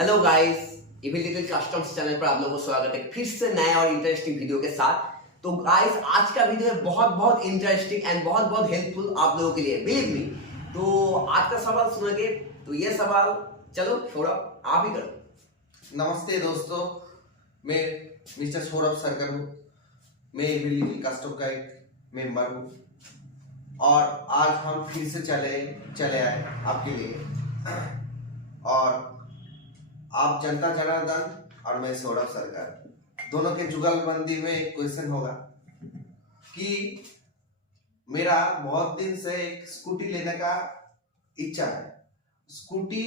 Hello guys, evil little customs channel पर आप लोगों को स्वागत है फिर से नए और इंटरेस्टिंग वीडियो के साथ। तो गाइस, आज का वीडियो है बहुत बहुत इंटरेस्टिंग एंड बहुत बहुत हेल्पफुल आप लोगों के लिए, बिलीव मी। तो आज का सवाल सुनोगे, तो ये सवाल चलो सौरभ आप ही करो। नमस्ते दोस्तों, मैं मिस्टर सौरभ सरकर हूँ। मैं इविल लिटिल कस्टम का एक मेंबर हूँ और आज हम फिर से चले आए आपके लिए। और आप जनता जनार्दन और मैं सौरभ सरकार दोनों के जुगलबंदी में एक क्वेश्चन होगा कि मेरा बहुत दिन से एक स्कूटी लेने का इच्छा है। स्कूटी,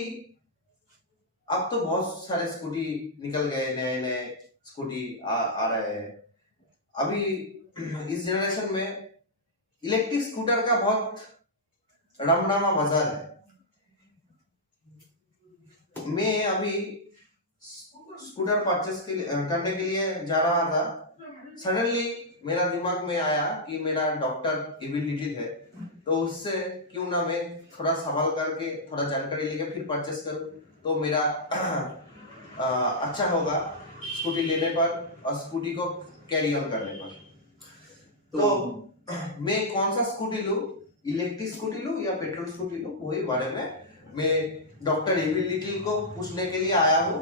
अब तो बहुत सारे स्कूटी निकल गए, नए नए स्कूटी आ रहे हैं। अभी इस जनरेशन में इलेक्ट्रिक स्कूटर का बहुत रमरमा बाजार है। मैं अभी स्कूटर परचेस करने के लिए जा रहा था। सडनली मेरा दिमाग में आया कि मेरा डॉक्टर इविल लिटिल है, तो उससे क्यों ना मैं थोड़ा सवाल करके थोड़ा जानकारी लेके फिर परचेस करूं, तो मेरा अच्छा होगा स्कूटी लेने पर और स्कूटी को कैरी ऑन करने पर। तो मैं कौन सा स्कूटी लूं, इलेक्ट्रिक स्कूटी लूं या पेट्रोल स्कूटी लूं, वही बारे में मैं डॉक्टर इविल लिटिल को पूछने के लिए आया हूँ।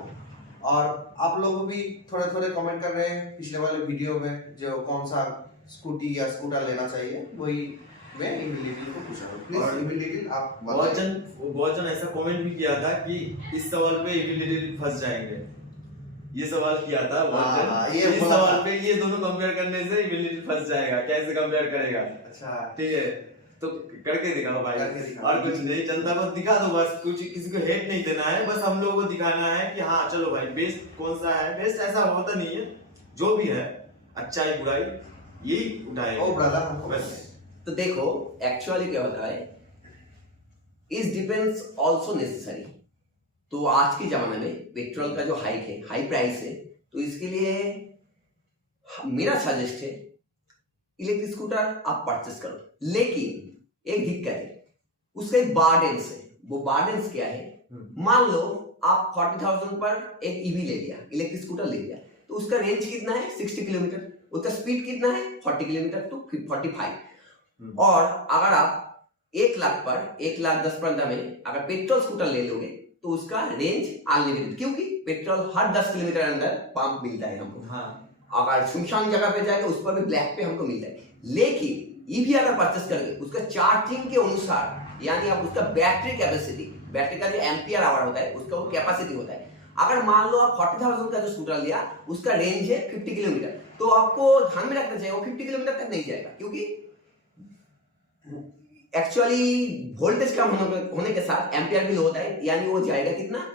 और आप लोग भी थोड़े थोड़े कमेंट कर रहे हैं पिछले वाले वीडियो में, जो कौन सा स्कूटी या स्कूटर लेना चाहिए, वही मैं इविल लिटिल को पूछा हूँ। प्लीज इविल लिटिल आप बहुत जन ऐसा कमेंट भी किया था कि इस सवाल पे इविल लिटिल फंस जाएंगे। ये सवाल किया था बहुत जन, ये सवाल पे ये दोनों कंपेयर करने से इविल लिटिल फंस जाएगा, कैसे कंपेयर करेगा। अच्छा ठीक है, तो करके दिखाओ भाई, और कुछ नहीं, जनता को दिखा दो बस। कुछ किसी को हेट नहीं देना है, बस हम लोगों को दिखाना है कि हाँ चलो भाई, बेस्ट कौन सा है। बेस्ट ऐसा होता नहीं है, जो भी है अच्छाई बुराई यही उठाए। ओ ब्रदर, तो देखो एक्चुअली क्या होता है, इज डिपेंड्स ऑल्सो नेसेसरी। तो आज के जमाने में पेट्रोल का जो हाइक है, हाई प्राइस है, तो इसके लिए मेरा सजेस्ट है इलेक्ट्रिक स्कूटर आप परचेस करो। लेकिन एक दिक्कत है, उसका एक बार्डेंस है। वो बार्डेंस क्या है, मान लो आप 40,000 पर एक ईवी ले लिया, इलेक्ट्रिक स्कूटर ले लिया, तो उसका रेंज कितना है 60 किलोमीटर, उसका स्पीड कितना है 40 किलोमीटर टू 45। और अगर आप 1 लाख पर 1,10,15 में अगर पेट्रोल स्कूटर ले लोगे, तो उसका रेंज अनलिमिटेड, क्योंकि पेट्रोल हर 10 किलोमीटर अंदर पंप मिलता है हमको। हाँ, अगर सुनसान जगह पे जाएगा उस पर भी ब्लैक पे हमको मिलता है। लेकिन ईवी अगर परचेस करेंगे, उसका चार्जिंग के अनुसार, यानी आप उसका बैटरी कैपेसिटी, बैटरी का जो एम्पियर आवर होता है, उसका वो कैपेसिटी होता है। अगर मान लो आप 40,000 का जो स्कूटर लिया, उसका रेंज है 50 किलोमीटर, तो आपको ध्यान में रखना चाहिए वो 50 किलोमीटर तक नहीं जाएगा, क्योंकि एक्चुअली वोल्टेज कम होने के साथ एम्पियर भी लो होता है, यानी वो जाएगा कितना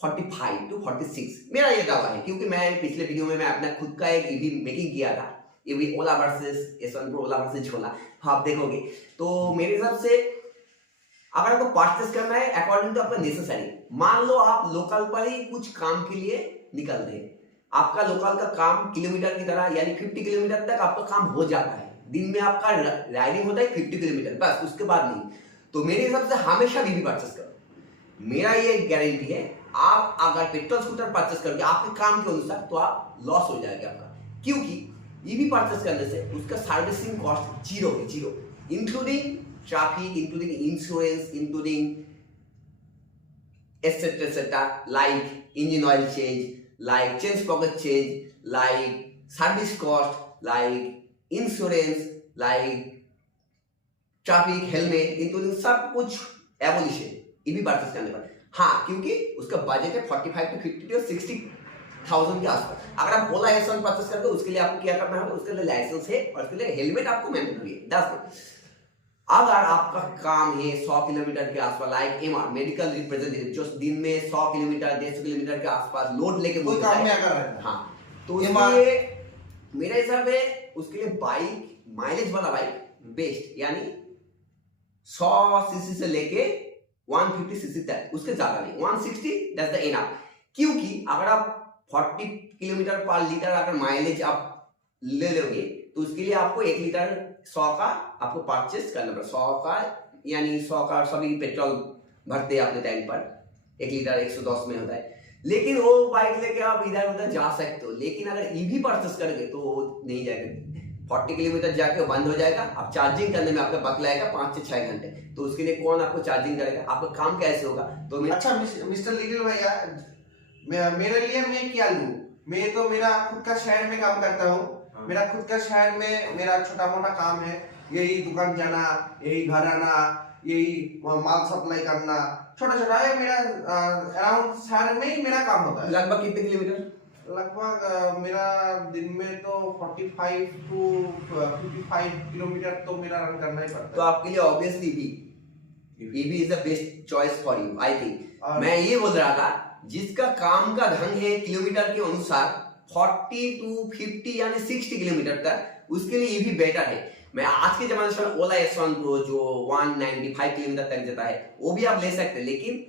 45 टू 46। मेरा ये दावा है, क्योंकि मैं पिछले वीडियो में मैं अपना खुद का एक ईवी मेकिंग किया था, ईवी ओला वर्सेस S1 Pro, ओला वर्सेस झोला, आप देखोगे। तो मेरे हिसाब से अगर आपको परचेस करना है अकॉर्डिंग टू आपका नेसेसरी, मान लो आप लोकल पर ही कुछ काम के लिए निकल रहे हैं, आपका लोकल का काम किलोमीटर की तरह, यानी 50 किलोमीटर तक आपका काम हो जाता है, दिन में आपका राइडिंग होता है 50 किलोमीटर बस, उसके बाद नहीं। तो मेरे हिसाब से हमेशा ईवी परचेस करो। मेरा ये गारंटी है, आप अगर पेट्रोल स्कूटर परचेस करोगे आपके काम के अनुसार, तो आप लॉस हो जाएगा आपका, क्योंकि ईवी परचेस करने से उसका सर्विसिंग कॉस्ट जीरो है, zero, including traffic, including insurance, including etcetera etcetera, like engine oil change, like change pocket change, like service cost, like insurance, like traffic helmet, including सब कुछ एबोलिशन ईवी परचेस करने पर। हाँ, क्योंकि उसका budget है 45 to 50 to 60,000 के आसपास। अगर आप ओला S1 परचेस करते हो, उसके लिए आपको क्या करना है, उसके लिए लाइसेंस है और उसके लिए हेलमेट आपको मैंडेटरी है। अगर आपका काम है 100 किलोमीटर के आसपास, लाइक एमआर मेडिकल रिप्रेजेंटेटिव, जो दिन में 100 किलोमीटर 150 किलोमीटर के आसपास लोड लेके कोई काम में अगर है, हाँ, तो इसलिए मेरा हिसाब है उसके लिए बाइक, माइलेज वाला बाइक बेस्ट, यानी 100 सीसी से लेके 150 सीसी तक, उसके ज्यादा नहीं, 160 दैट्स द इनफ। क्योंकि अगर आप 40 किलोमीटर पर लीटर अगर माइलेज आप ले लोगे, तो उसके लिए आपको 1 लीटर 100 का आपको परचेस करना पड़ेगा। 100 का यानी 100 का सभी पेट्रोल भरते हैं अपने टैंक पर, 1 लीटर 110 में होता है। लेकिन वो बाइक लेके आप इधर उधर जा सकते हो, लेकिन अगर ईवी परचेस करोगे तो नहीं जाएगा। 40 किलोमीटर जाके बंद हो जाएगा। आप चार्जिंग करने में आपका वक्त लगेगा 5 से 6 घंटे, तो उसके लिए कौन आपको चार्जिंग करेगा, आपका काम कैसे होगा? तो अच्छा मिस्टर लिटिल भैया, मेरे लिए मैं क्या लूं? मैं तो मेरा खुद का शहर में काम करता हूँ। मेरा खुद का शहर में मेरा छोटा मोटा काम है, यही दुकान जाना, यही घर आना, यही माल सप्लाई करना, छोटा छोटा है मेरा। अराउंड शहर में ही मेरा काम होता है। लगभग कितने किलोमीटर? लगभग मेरा दिन में तो 45 to 55 किलोमीटर तो मेरा रन करना ही पड़ता है। तो आपके लिए obviously EV is the best choice for you I think. मैं ये बोल रहा था, जिसका काम का ढंग है किलोमीटर के अनुसार 40 to 50 यानी 60 किलोमीटर तक, उसके लिए ईवी बेटर है। मैं आज के जमाने में ओला S1 Pro जो 195 किलोमीटर तक जाता है वो भी आप ले सकते हैं, लेकिन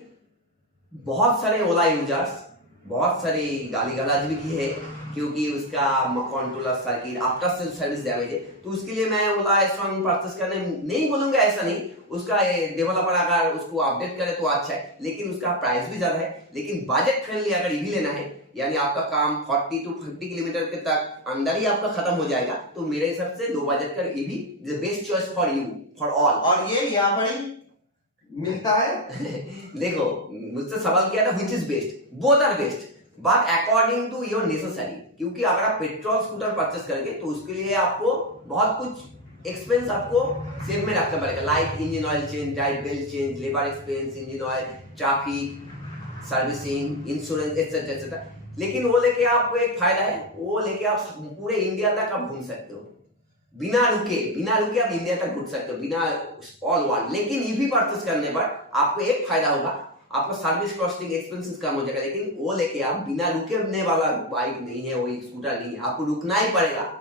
बहुत सारे ओला यूजर्स बहुत सारी गाली गलौज भी की है क्योंकि उसका controller circuit after sale service damage है। तो उसके लिए मैं ओला S1 परचेस करने नहीं बोलूंगा, ऐसा नहीं, उसका डेवलपर अगर उसको अपडेट करे तो अच्छा है, लेकिन उसका प्राइस भी ज्यादा है। लेकिन बजट फ्रेंडली अगर ईवी लेना है, यानी आपका काम 40 to 50 किलोमीटर के तक अंदर ही आपका खत्म हो जाएगा, तो मेरे हिसाब से लो बजट का EV the best choice for you for all. और ये यहाँ पर ही मिलता है। देखो मुझसे सवाल किया था which is best, both are best but according to your necessary. क्योंकि अगर आप पेट्रोल स्कूटर परचेस करेंगे तो उसके लिए आपको बहुत कुछ एक्सपेंस आपको सेव में रखना पड़ेगा, like engine oil change, tyre belt change, labour expense, engine oil, traffic, servicing, insurance etcetera etcetera. लेकिन वो लेके आपको एक फायदा है, वो लेके आप पूरे इंडिया तक आप घूम सकते हो बिना रुके आप इंडिया तक घूम सकते हो बिना ऑल वर्ल्ड। लेकिन ईवी परचेस करने पर आपको एक फायदा होगा, आपका सर्विस कॉस्टिंग एक्सपेंसेस कम हो जाएगा। लेकिन वो लेके आप बिना रुकने वाला बाइक नहीं है, वो स्कूटर नहीं है, आपको रुकना ही पड़ेगा।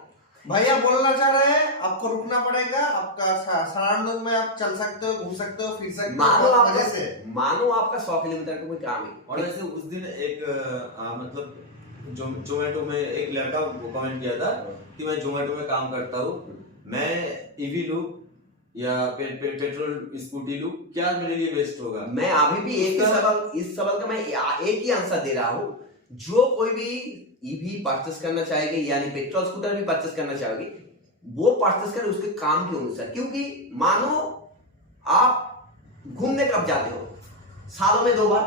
भैया बोलना चाह रहे हैं आपको रुकना पड़ेगा, आपका सराउंडिंग में आप चल सकते हो, घूम सकते हो, फिर सकते हो। मानो आपका 100 किलोमीटर का कोई काम है। और वैसे उस दिन एक मतलब जोमेटो में एक लड़का कमेंट किया था कि मैं जोमेटो में काम करता हूँ, मैं ईवी लूं या पेट्रोल स्कूटी लूं, क्या मेरे लिए बेस्ट होगा? मैं अभी भी इस सवाल का मैं एक ही आंसर दे रहा हूँ। जो कोई भी ईवी परचेस करना चाहेंगे यानी पेट्रोल स्कूटर भी परचेस करना चाहोगे, वो परचेस करें उसके काम के अनुसार। क्योंकि मानो आप घूमने कब जाते हो, सालों में 2 बार,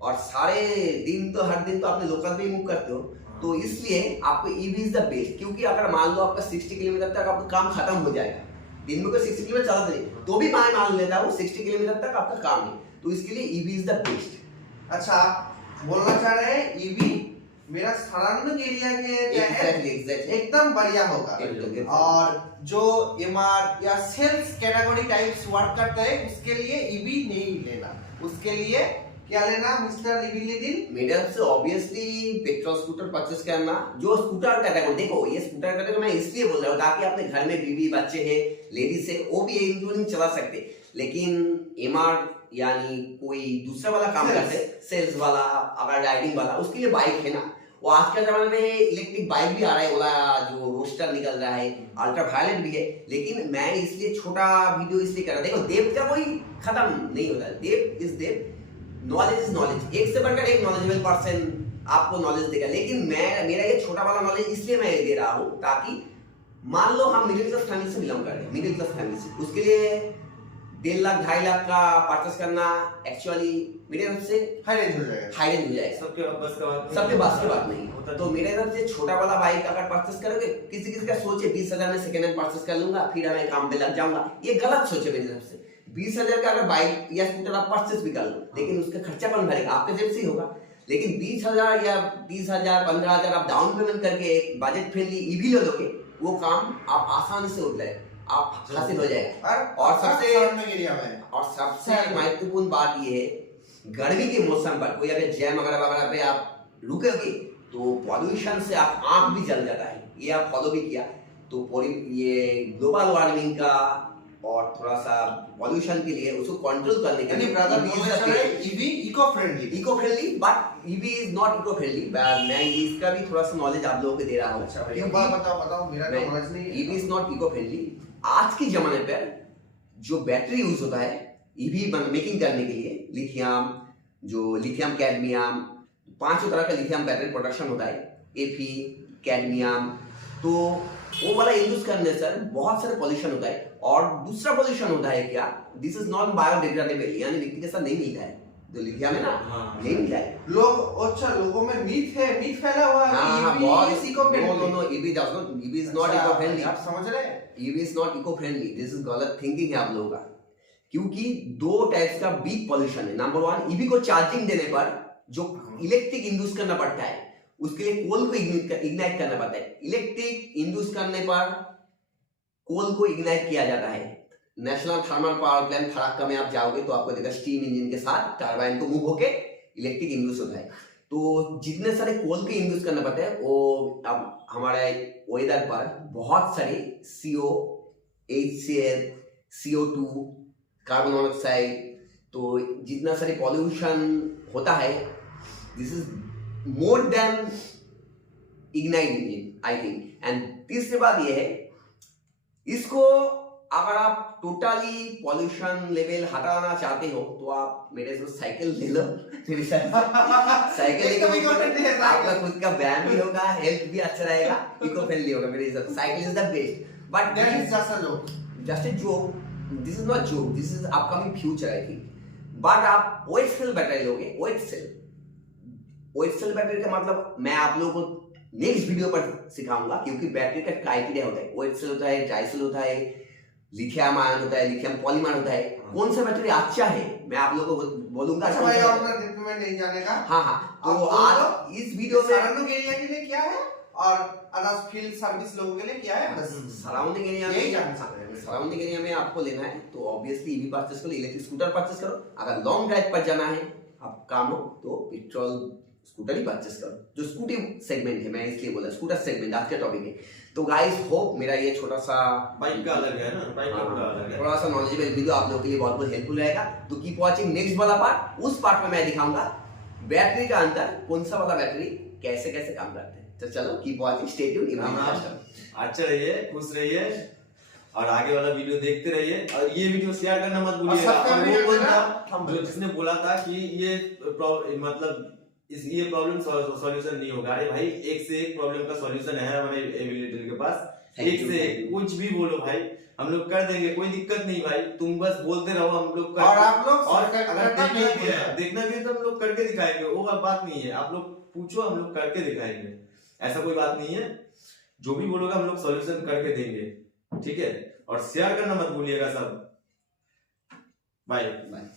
और सारे दिन तो हर दिन तो आपने लोकल पे मूव करते हो, तो इसलिए आपको ईवी इज द बेस्ट। क्योंकि अगर मान लो आपका 60 किलोमीटर तक आपका काम खत्म हो जाएगा, दिन में कोई 60 किलोमीटर चला नहीं तो भी मैं मान लेता हूँ 60 किलोमीटर तक आपका काम है, तो इसके लिए ईवी इज द बेस्ट। अच्छा, आप बोलना चाह रहे हैं ईवी मेरा सराउंडिंग एरिया के एकदम बढ़िया होगा। और जो एमआर या सेल्स कैटेगरी टाइप्स वर्क करते हैं उसके लिए ईवी नहीं लेना, उसके लिए क्या लेना मिस्टर लिटिल? मेरे से ऑब्वियसली पेट्रोल स्कूटर परचेस करना। जो स्कूटर कैटेगरी, देखो ये स्कूटर कैटेगरी मैं इसलिए बोल रहा हूँ ताकि अपने घर में बीवी बच्चे हैं, लेडीज है, वो भी इंक्लूडिंग चला सकते। लेकिन एमआर यानी कोई दूसरा वाला काम करते, सेल्स वाला, अगर राइडिंग वाला, उसके लिए बाइक है ना। वो आज के जमाने में इलेक्ट्रिक बाइक भी आ रहा है, ओला जो रोस्टर निकल रहा है, अल्ट्रा वायलेट भी है। लेकिन मैं इसलिए छोटा वीडियो इसलिए कर रहा, देखो देव का कोई खत्म नहीं होता, देव इज देव, नॉलेज इज नॉलेज, एक से बढ़कर एक नॉलेजेबल पर्सन आपको नॉलेज देगा। लेकिन मेरा ये छोटा वाला नॉलेज इसलिए मैं दे रहा हूँ ताकि मान लो हम मिडिल क्लास फैमिली से बिलोंग करते हैं, मिडिल क्लास फैमिली से, उसके लिए 1.5 लाख 2.5 लाख का परचेस करना एक्चुअली मेरे हिसाब से हाई रेंज हो जाएगा। सबके बस की बात नहीं। तो मेरे हिसाब से छोटा वाला बाइक अगर परचेस करोगे, किसी का सोच है 20,000 में सेकंड हैंड परचेस कर लूंगा फिर मैं काम पे लग जाऊंगा, ये गलत सोच है मेरे हिसाब से। 20,000 का अगर बाइक या स्कूटर आप परचेस भी कर लो, लेकिन उसका खर्चा कौन भरेगा? आपके जेब से ही होगा। लेकिन 20,000 या 30,000 15,000 आप डाउन पेमेंट करके एक बजट फ्रेंडली ईवी ले लोगे, वो काम आप आसानी से उठ जाएगा, आप हासिल हो जाएगा। और सबसे महत्वपूर्ण बात ये है, गर्मी के मौसम पर कोई अगर जैम वगैरह पे आप रुकोगे तो पॉल्यूशन से आप आंख भी जल जाता है, ये आप फॉलो भी किया तो ये ग्लोबल वार्मिंग का और थोड़ा सा पॉल्यूशन के लिए उसको कंट्रोल करने के लिए EV eco friendly but EV is not eco friendly. मैं इसका भी थोड़ा सा नॉलेज आप लोगों को दे रहा हूँ। बताओ मेरा नॉलेज नहीं है। EV is not eco friendly. आज के जमाने पर जो बैटरी यूज होता है ईवी मेकिंग करने के लिए, लिथियम कैडमियम, 5 तरह का लिथियम बैटरी प्रोडक्शन होता है, Fe, कैडमियम। तो वो वाला यूज करने से बहुत सारे पॉल्यूशन होता है। और दूसरा पॉल्यूशन होता है क्या, दिस इज नॉन बायोडिग्रेडेबल, यानी मिट्टी के साथ नहीं मिलता है। जो लिथियम है ना, नहीं मिलता है। लोगों में मीथ फैला हुआ है कि बहुत EV is eco-friendly। No EV does not, EV is not eco friendly। आप समझ रहे हैं? EV is not eco friendly, this is गलत थिंकिंग है आप लोगों का। क्योंकि 2 टाइप्स का बिग पॉल्यूशन है। नंबर 1, EV को चार्जिंग देने पर जो इलेक्ट्रिक इंड्यूस करना पड़ता है, उसके लिए कोल को इग्नाइट करना पड़ता है। इलेक्ट्रिक इंड्यूस करने पर कोल को इग्नाइट किया जाता है। नेशनल थर्मल पावर प्लांट फराक्का में आप जाओगे तो आपको देखा स्टीम इंजन के साथ टरबाइन को मूव होके इलेक्ट्रिक इंड्यूस होता है। तो जितने सारे कोल के इंड्यूस करना पड़ता है, वो अब हमारे वेदर पर बहुत सारे CO, HCl, CO2, carbon monoxide, तो जितना सारे पॉल्यूशन होता है, this is more than ignite engine I think. And तीसरी बात ये है, इसको अगर आप टोटली पॉल्यूशन लेवल हटाना चाहते हो तो आप मेरे से साइकिल ले लो। मेरे साथ साइकिल लेके आपका खुद का व्यायाम भी होगा, हेल्थ भी अच्छा रहेगा, इको फ्रेंडली होगा। मेरे हिसाब से cycle is the best. But That is just a joke. Just a joke, this is not joke, this is upcoming future I think. But आप OH सेल बैटरी लोगे, OH सेल बैटरी का मतलब मैं आप लोगों को नेक्स्ट वीडियो पर सिखाऊंगा, क्योंकि बैटरी का क्राइटेरिया होता है। OH सेल होता है, ट्राई सेल होता है, लिथियम आयन होता है, लिथियम पॉलीमर होता है। कौन सा बैटरी अच्छा है मैं आप लोगों को बोलूंगा। अच्छा भाई, और डिप में नहीं जाने का। हाँ, तो आज इस वीडियो में सराउंडिंग एरिया के लिए क्या है और अदर फील्ड सर्विस लोगों के लिए क्या है, बस सराउंडिंग एरिया में, सराउंडिंग एरिया में आपको लेना है तो ऑब्वियसली EV परचेस करो, इलेक्ट्रिक स्कूटर परचेस करो। अगर लॉन्ग ड्राइव पर जाना है आप काम हो तो पेट्रोल स्कूटर ही परचेस करो, जो स्कूटी सेगमेंट है। मैं इसलिए बोला स्कूटर सेगमेंट आज का टॉपिक है। तो गाइस होप मेरा ये छोटा सा बाइक का अलग है ना, बाइक का पूरा अलग है, थोड़ा सा नॉलेजेबल वीडियो आप लोगों के लिए बहुत बहुत हेल्पफुल रहेगा। तो कीप वाचिंग नेक्स्ट वाला पार्ट। उस पार्ट में मैं दिखाऊंगा बैटरी का अंतर, कौन सा वाला बैटरी कैसे कैसे काम करते हैं। तो चलो कीप वाचिंग, स्टे ट्यून्ड। अच्छा रहिए, खुश रहिए और आगे वाला वीडियो देखते रहिए। और ये वीडियो शेयर करना मत भूलिएगा। और वो बंदा जो जिसने बोला था कि ये मतलब ये प्रॉब्लम सॉल्यूशन नहीं होगा, अरे भाई एक से एक प्रॉब्लम का सॉल्यूशन है हमारे एबिलिटी के पास। एक से एक कुछ भी बोलो भाई, हम लोग कर देंगे, कोई दिक्कत नहीं भाई। तुम बस बोलते रहो, हम लोग कर, और आप लोग और अगर देखना भी है तो हम लोग करके दिखाएंगे, वो बात नहीं है। आप लोग पूछो, हम लोग करके दिखाएंगे, ऐसा कोई बात नहीं है। जो भी बोलोगे हम लोग सॉल्यूशन करके देंगे, ठीक है। और शेयर करना मत भूलिएगा सब। Bye bye.